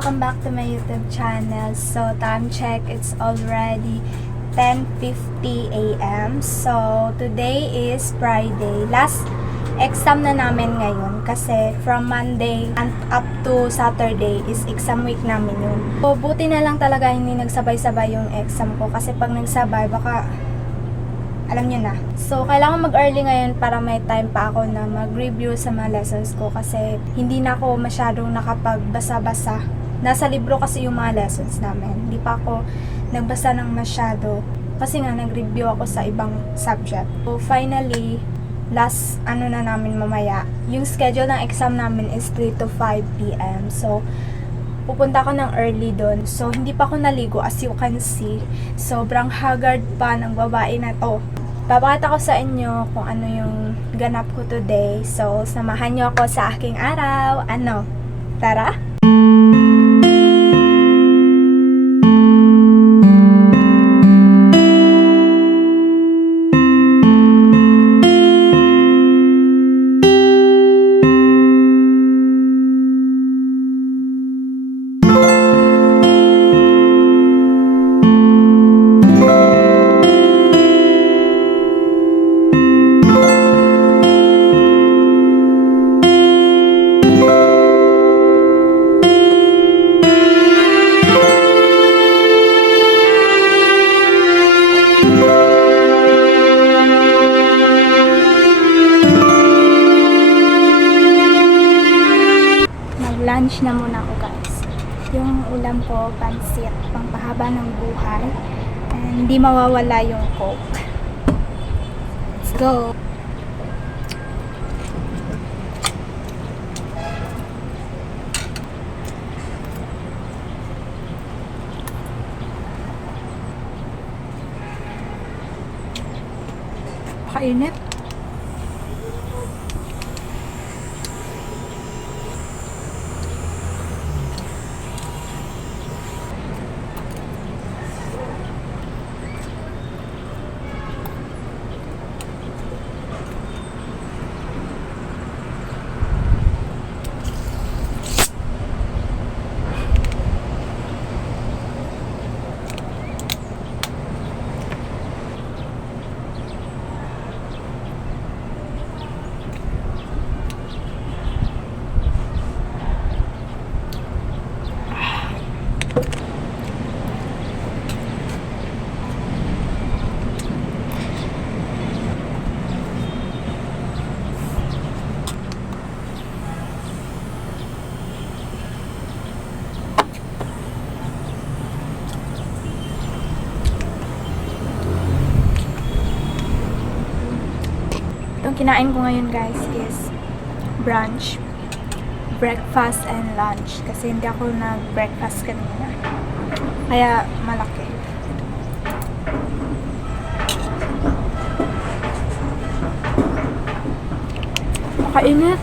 welcome back to my YouTube channel. So, time check, it's already 10:50 a.m. So, today is Friday. Last exam na namin ngayon kasi from Monday and up to Saturday is exam week namin yun. So, buti na lang talaga hindi nagsabay-sabay yung exam ko kasi pag nagsabay, baka alam nyo na. So, kailangan mag-early ngayon para may time pa ako na mag-review sa mga lessons ko kasi hindi na ako masyadong nakapagbasa-basa. Nasa libro kasi yung mga lessons namin. Hindi pa ako nagbasa ng masyado kasi nga nag-review ako sa ibang subject. So, finally, last na namin mamaya. Yung schedule ng exam namin is 3 to 5 p.m. So, pupunta ako ng early doon. So, hindi pa ako naligo as you can see. Sobrang haggard pa ng babae na to. Papakita ko sa inyo kung ano yung ganap ko today. So, samahan nyo ako sa aking araw. Tara? Lunch na muna ako guys. Yung ulam ko, pansit, pangpahaba ng buhay. And hindi mawawala yung Coke. Let's go! Kainit. Itong kinain ko ngayon guys is brunch, breakfast and lunch kasi hindi ako nag-breakfast kanina kaya malaki. Makainit.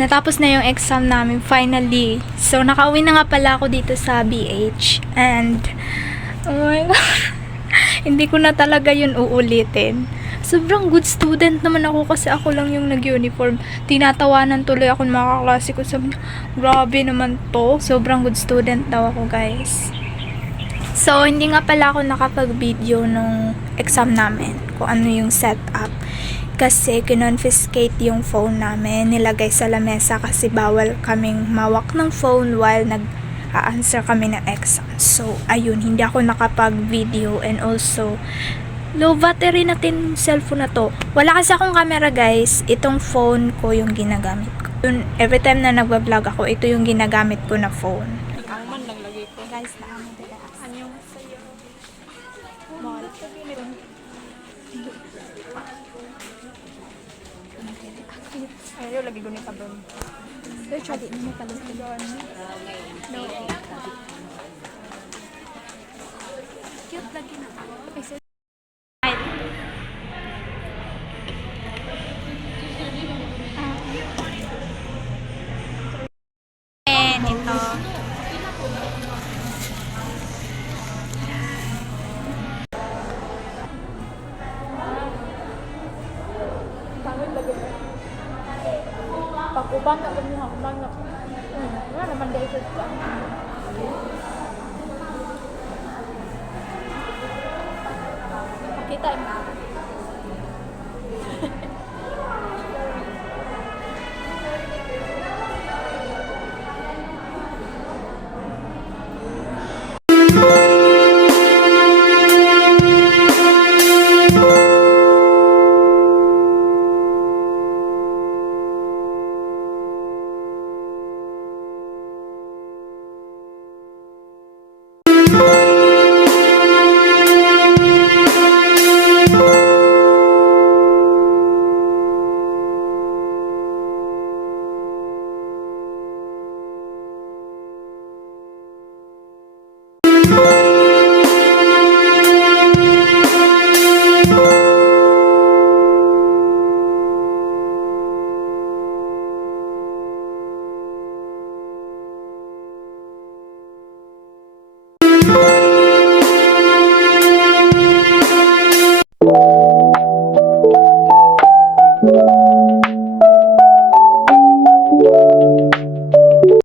natapos na yung exam namin finally. So, nakauwi na nga pala ako dito sa BH. And, oh my God, hindi ko na talaga yun uulitin. Sobrang good student naman ako kasi ako lang yung nag-uniform. Tinatawanan tuloy ako ng mga kaklase ko. Sabi niya, grabe naman to. Sobrang good student daw ako, guys. So, hindi nga pala ako nakapag-video nung exam namin. Kung ano yung setup. Kasi kinonfiscate yung phone namin, nilagay sa lamesa kasi bawal kaming mawak ng phone while nag-a-answer kami ng exam. So, ayun, hindi ako nakapag-video and also, low battery natin yung cellphone na to. Wala kasi akong camera guys, itong phone ko yung ginagamit ko. Every time na nagbablog ako, ito yung ginagamit ko na phone. Ang man lang lagi ko. Guys, naamo dila. Anyong sa'yo. Mall. Ayaw lagi ko ni tabon. Search, adi mo pala ito. No. Cute lagi na ako. And ito. Pangit lagi mo. Pag-uban ka kami hambang na. Wala naman dahil sa Pakita yung